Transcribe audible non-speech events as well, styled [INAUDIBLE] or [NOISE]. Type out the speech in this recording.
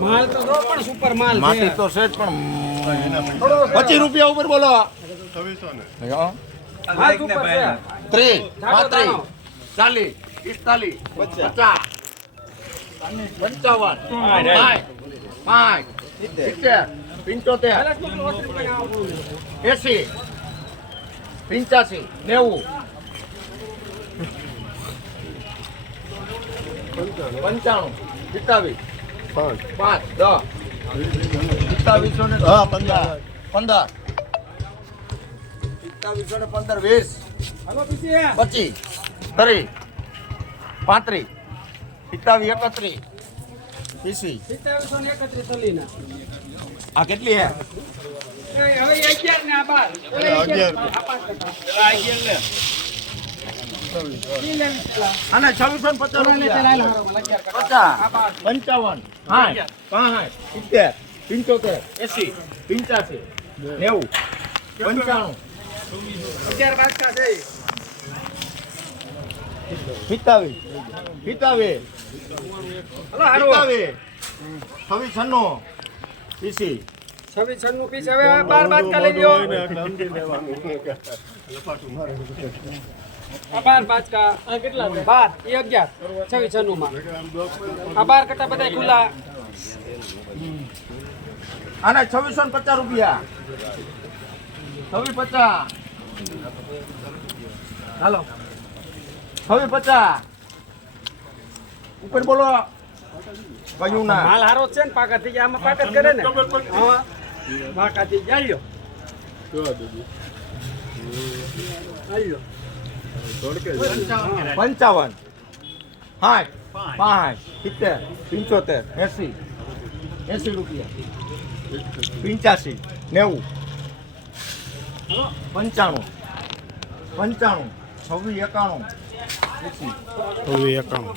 માલ તો પણ સુપર માલ માટી તો છે પણ પચીસ રૂપિયા ઉપર બોલો. છવ્વીસો માલ ત્રીસ પાંત્રીસ ચાલીસ પિસ્તાલીસ પચાસ. પંચાવન પાંચ સિત્તેર પંચોતેર. એસી પંચ્યાસી નેવું. પંચાણું સિત્તાવીસ. પાંચ. દસ. સિત્તાવીસો ને પંદર. પંદર. સિત્તાવીસો ને પંદર વીસ. પચીસ. ત્રીસ. પાંત્રીસ. સિત્તાવીસ એકત્રીસ. ને એકત્રીસ આ કેટલી હે? હવે અગિયાર ને આ બાર. હવે અગિયાર આ પાંચ ટકા. ઈ લેવી છે પેલા. અને છવ્વીસો ને પચાસ. પચાસ પંચાવન. સાઠ પાંઠ સિત્તેર. પંચોતેર. એસી. પંચ્યાસી. નેવું. પંચાણું. અગિયાર હારો સિત્તાવીસ છવ્વીસ છન્નું એસી. છવ્વીસ છન્નું પીસ હવે બાર [LAUGHS] આ બાર બાદકા કેટલા બાર. એ અગિયાર. છવ્વીસ છન્નું માં આ બાર કટા બધા ખુલ્લા? અને છવ્વીસો ને પચાસ રૂપિયા. છવ્વીસ પચાસ. હાલો. છવ્વીસ પચાસ. ઉપર બોલો. કયું ના હાલ હારો છે ને પાકા થઈ ગયા. આમાં પાકા કરે ને? હા પાકા થઈ ગયા. આવ્યો. પંચાવન. સાઠ પાંચ. સિત્તેર. પંચોતેર. એસી. એસી રૂપિયા. પંચ્યાસી. નેવું. પંચાણું. પંચાણું. છવ્વીસ એકાણું. એસી. હવે એકાણું.